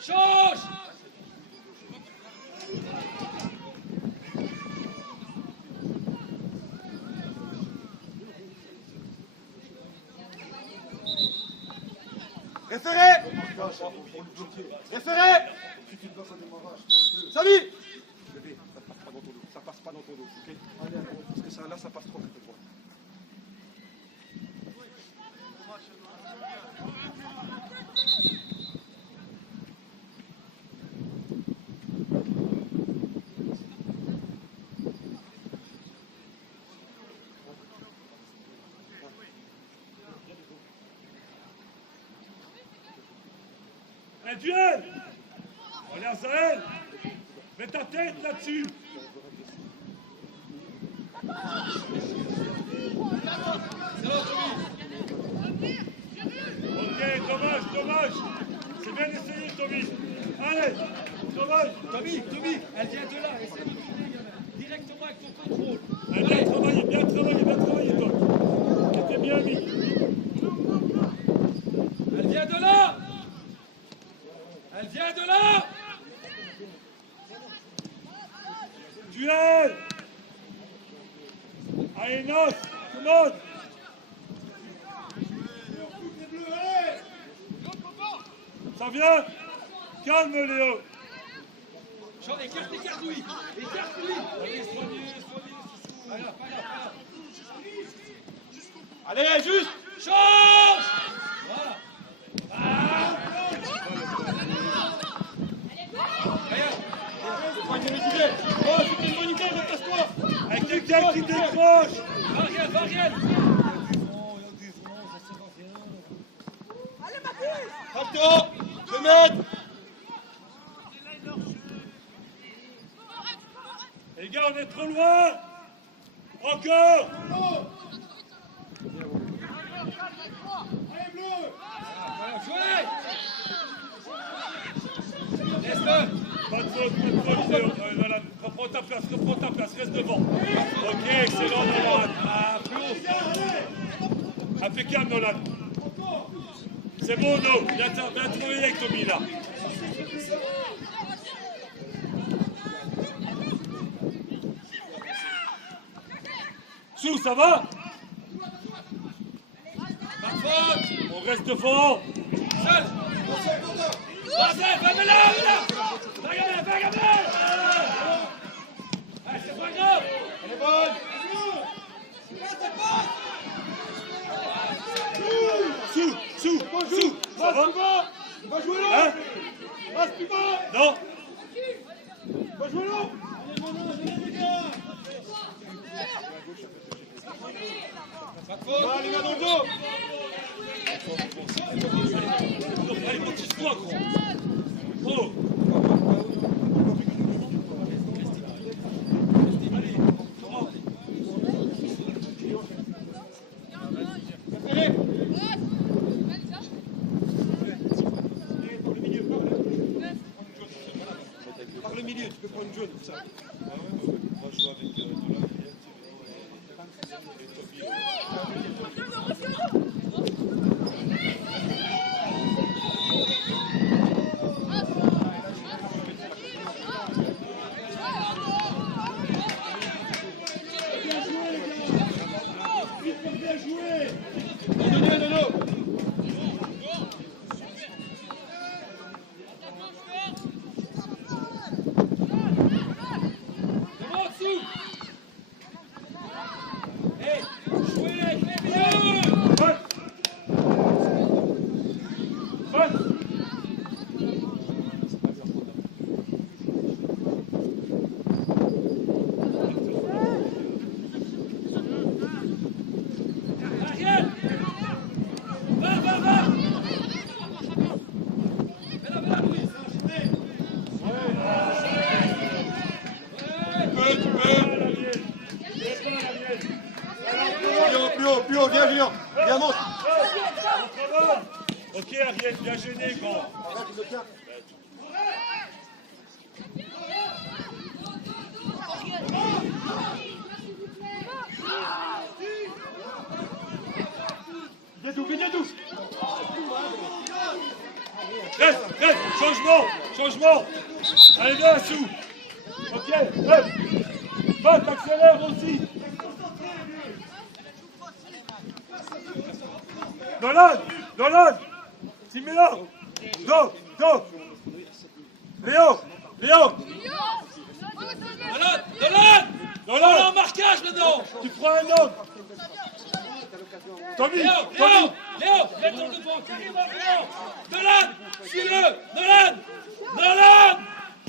Change. Référé. Samy. Bébé, ça passe pas dans ton dos, ok? Allez, parce que ça, là, ça passe trop vite pour toi. Un duel. Regarde Zahel. Mets ta tête là-dessus. Ok, dommage. C'est bien essayé, Tommy. Allez, dommage. Tommy, elle vient de là. Essaie de trouver directement avec ton contrôle. Allez, bien travaillé, toi. C'était bien mis. Elle vient de là. Duel. Allez, Nos, tout le monde. Ça vient. Calme, Léo. Écarte Louis. Allez, soignez. Pas là. Allez, juste. Change. Voilà. Oh, c'était une bonne idée, déplace-toi. Avec quelqu'un qui décroche. Variel. Hop, Théo. Je mets. Les gars, on est trop loin. Encore. Jouez. Laisse-le. Pas de faute, Léo. Voilà, reprends ta place, reste devant. Ok, excellent, Nolan. Ah, plus haut. Impeccable, Nolan. C'est bon, No. Viens travailler avec Tommy, là. Sous, ça va? Pas de faute. On reste devant. Seul. Vas-y, va là. Va gagner. Ça va? Va jouer là. Hein? Passe plus bas. Non? Va jouer là. Va les mains dans le dos. Allez, motive-toi, gros. Oh. Par le milieu, tu peux prendre une jaune pour ça. Moi, je joue avec Plus haut, viens Julien. Viens, monte. Ok, Ariel, bien gêné, grand. Dédou. Reste, changement. Allez, viens, Sou. Ok, reste. Va, t'accélères aussi. Nolan. Siméon. Go. Léo. Nolan, marquage maintenant. Tu prends un homme. Tommy. Léo, mets-toi devant, carrément devant. Nolan, suis-le. Nolan,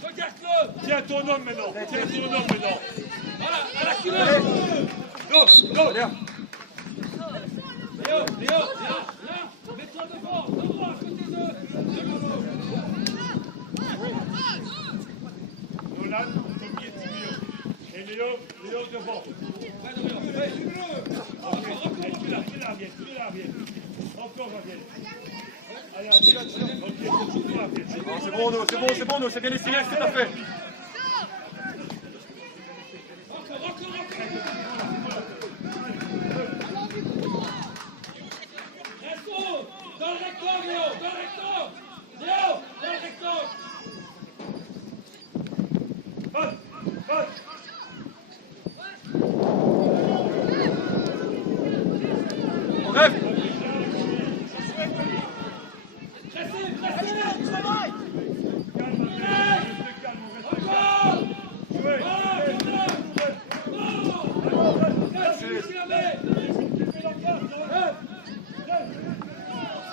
regarde-le. Tiens ton homme maintenant. Voilà, à la culotte. Go, Léa. Léo, viens. Mets-toi devant, à côté de Lolo. Nolan, Tommy et Siméon. Et Léo devant. Tu l'arrière. Encore Ariel. Allez, Ariel. Ok, toujours Ariel. C'est bon, c'est bien estimé ce que t'as fait. Dans le rectangle, Léo, dans le rectangle. Passe. Bref.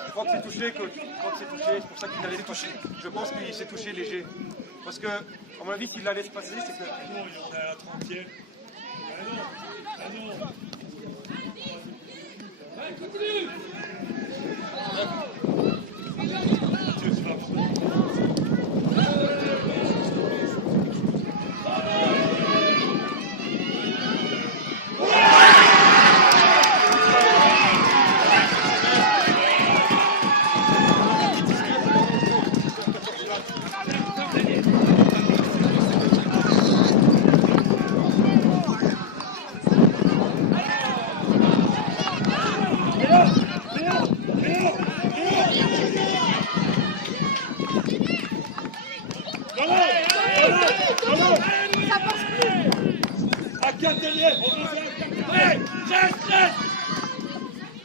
Je crois que c'est touché, coach. C'est pour ça qu'il allait toucher. Je pense qu'il s'est touché léger. Parce que, à mon avis, s'il la laisse passer, c'est que. Non, on est à la 30e. Ah non. Allez, continue.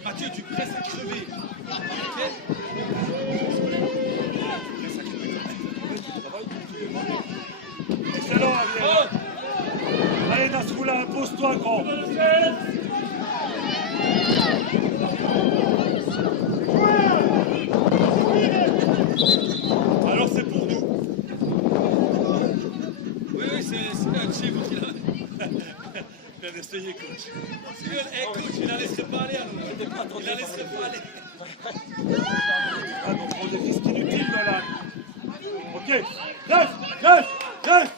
Mathieu, tu presses à crever. Excellent, Ariel. Allez, Nasroula, impose-toi, grand. Ok. Reste.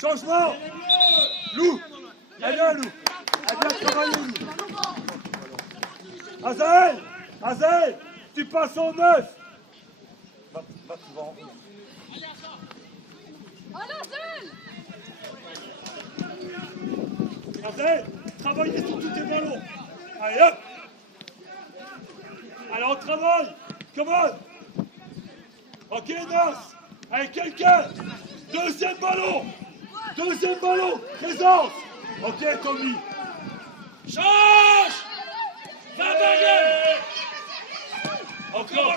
Changement. Lou. Elle vient, Lou. Elle vient travailler, Lou. Azaël, tu passes en 9. Va souvent. Azaël, travaillez sur tous tes ballons. Allez, hop. Alors, on travaille. Come on. Ok, Nas. Allez, quelqu'un. Deuxième ballon. Présence. Ok, Tommy. Change. Va derrière. Encore,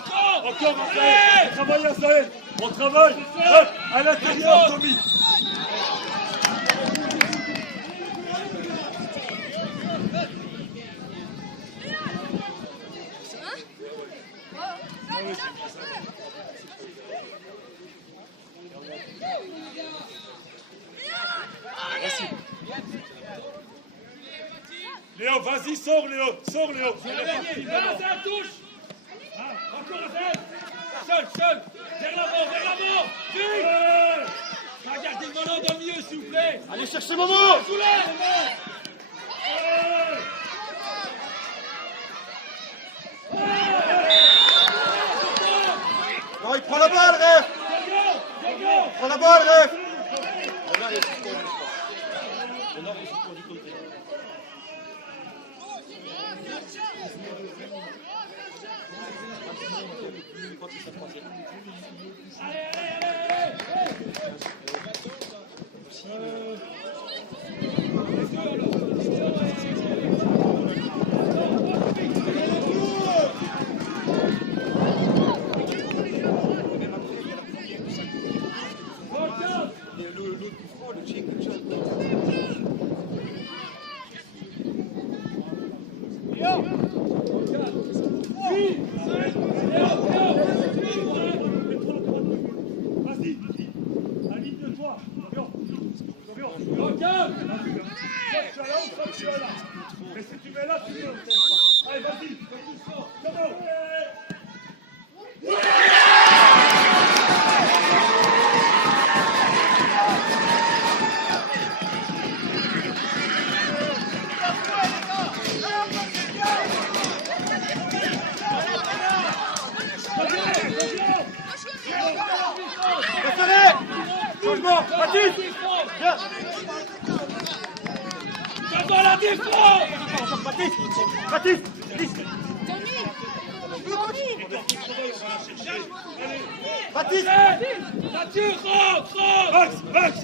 Azaël. On travaille, Azaël. On travaille. Hop, à l'intérieur, Tommy. Léo, vas-y, sors, Léo. Là, c'est la touche. Encore Azaël. Seul. Vers l'avant. Vite. Regardez le ballon dans le milieu, s'il vous plaît. Allez chercher Momo. Non, il prend la balle, Ref. Il prend la balle, Ref. Vas-y, aligne-toi. Tu es là. Mais si tu mets là, tu mets. Allez, vas-y. Comment? Changement, Baptiste. Viens. Dans la défense. Baptiste. Baptiste. Nature, rentre. Max,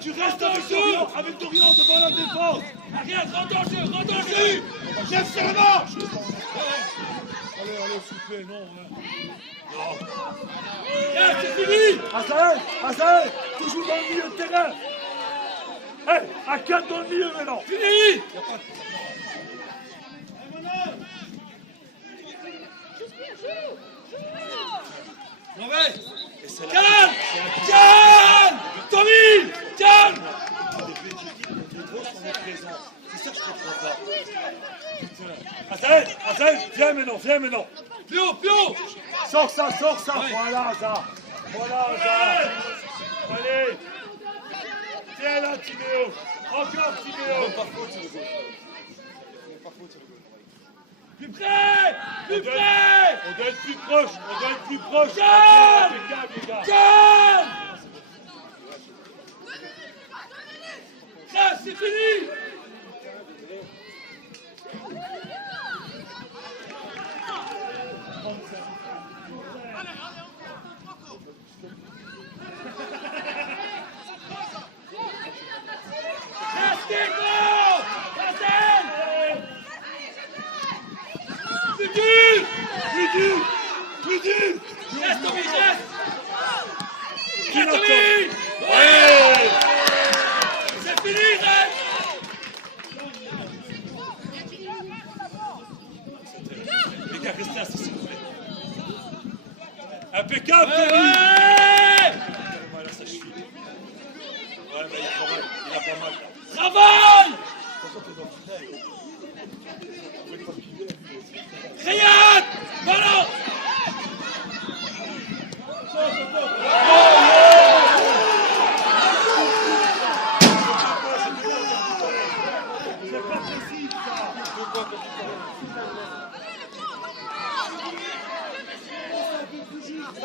tu restes avec Dorian devant la défense. Regarde, rentre dans le jeu. Lève sur la marche. Allez, s'il vous plaît, non. C'est fini. Azaël, toujours dans le milieu de terrain. Hey, à 4 dans le milieu maintenant. Fini. Mauvais. Calme. Tommy, calme. C'est ça que je comprends pas. Azaël, viens maintenant. Plus haut. Sors ça. Voilà, Azar. Allez. Tiens là, Timéo. Encore, Timéo. Pas faute sur le goal. Plus près. On doit être plus proche. Calme. Les gars. Calme. Ça, c'est fini. Restez gros. Plus dur. Reste, Tommy, reste. Qui l'attend? Tommy. Ouais. C'est fini, reste. Les gars, restez assis, s'il vous plaît. Impeccable, Tommy. Voilà, ça chie. Ouais, mais il travaille. Il a pas mal. Travaille. Riyad. Ballon.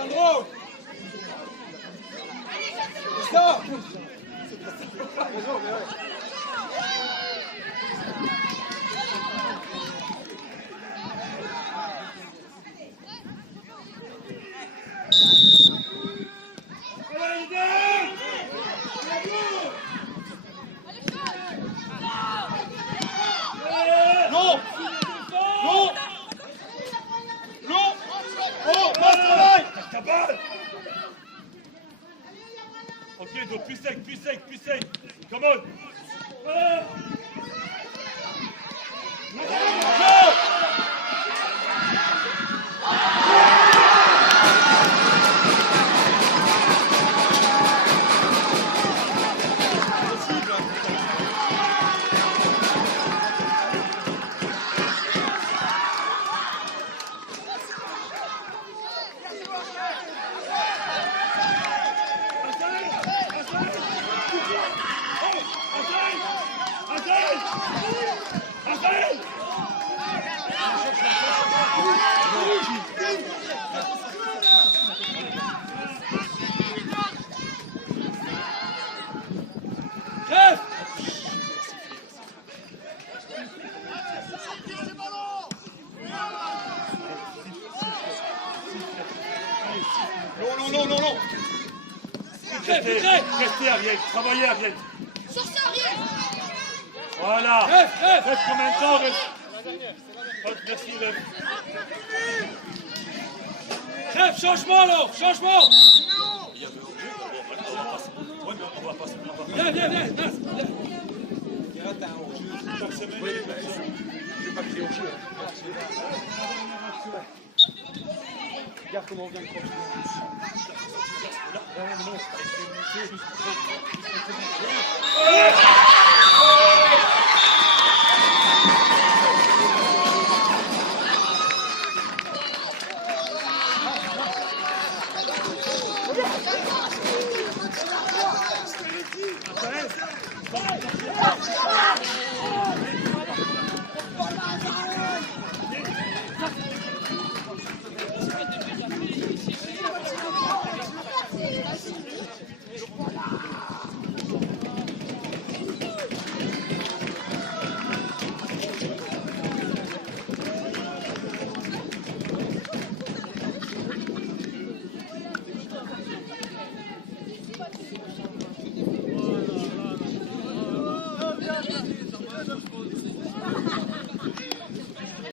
Sandro. Stop. Long. Long. Long. Oh, passe travail. Ta balle. Ok, donc plus sec. Come on. Reste. Non. Restez Ariel, travaillez Ariel. Sortez Ariel. Voilà. Reste. Reste combien de temps reste. Merci Rêve. Reste, changement alors, changement. Viens. Regarde comment on vient de croire.